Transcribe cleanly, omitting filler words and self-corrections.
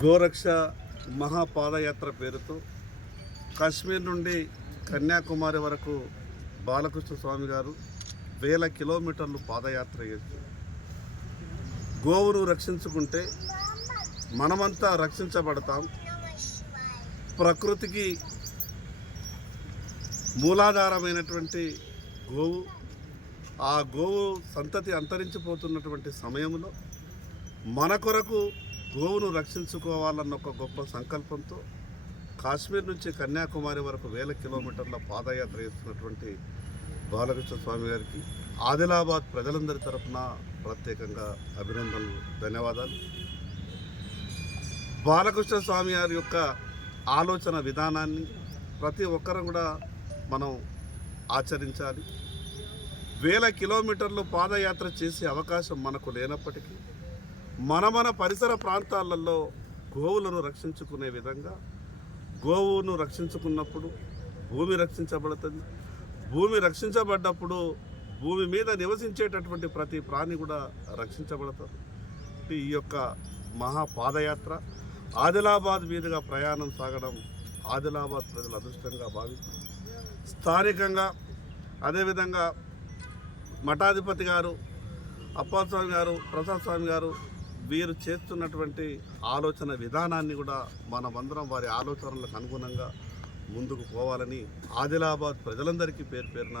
గోరక్ష మహాపాదయాత్ర పేరుతో కాశ్మీర్ నుండి కన్యాకుమారి వరకు బాలకృష్ణ స్వామి గారు 1000 కిలోమీటర్లు పాదయాత్ర చేస్తారు. గోవును రక్షించుకుంటే మనమంతా రక్షించబడతాం. ప్రకృతికి మూలాధారమైనటువంటి గోవు, ఆ గోవు సంతతి అంతరించిపోతున్నటువంటి సమయంలో మన కొరకు గోవును రక్షించుకోవాలన్న ఒక గొప్ప సంకల్పంతో కాశ్మీర్ నుంచి కన్యాకుమారి వరకు 1000 కిలోమీటర్ల పాదయాత్ర చేస్తున్నటువంటి బాలకృష్ణ స్వామి గారికి ఆదిలాబాద్ ప్రజలందరి తరఫున ప్రత్యేకంగా అభినందనలు, ధన్యవాదాలు. బాలకృష్ణ స్వామి గారి యొక్క ఆలోచన విధానాన్ని ప్రతి ఒక్కరు కూడా మనం ఆచరించాలి. 1000 కిలోమీటర్లు పాదయాత్ర చేసే అవకాశం మనకు లేనప్పటికీ మన పరిసర ప్రాంతాలలో గోవులను రక్షించుకునే విధంగా, గోవును రక్షించుకున్నప్పుడు భూమి రక్షించబడుతుంది. భూమి రక్షించబడ్డప్పుడు భూమి మీద నివసించేటటువంటి ప్రతి ప్రాణి కూడా రక్షించబడతారు. ఈ యొక్క మహాపాదయాత్ర ఆదిలాబాద్ మీదుగా ప్రయాణం సాగడం ఆదిలాబాద్ ప్రజల అదృష్టంగా భావిస్తారు. స్థానికంగా అదేవిధంగా మఠాధిపతి గారు, అప్పాస్వామి గారు, ప్రసాద్ స్వామి గారు వీరు చేస్తున్నటువంటి ఆలోచన విధానాన్ని కూడా మనమందరం వారి ఆలోచనలకు అనుగుణంగా ముందుకు పోవాలని ఆదిలాబాద్ ప్రజలందరికీ పేరు పేరున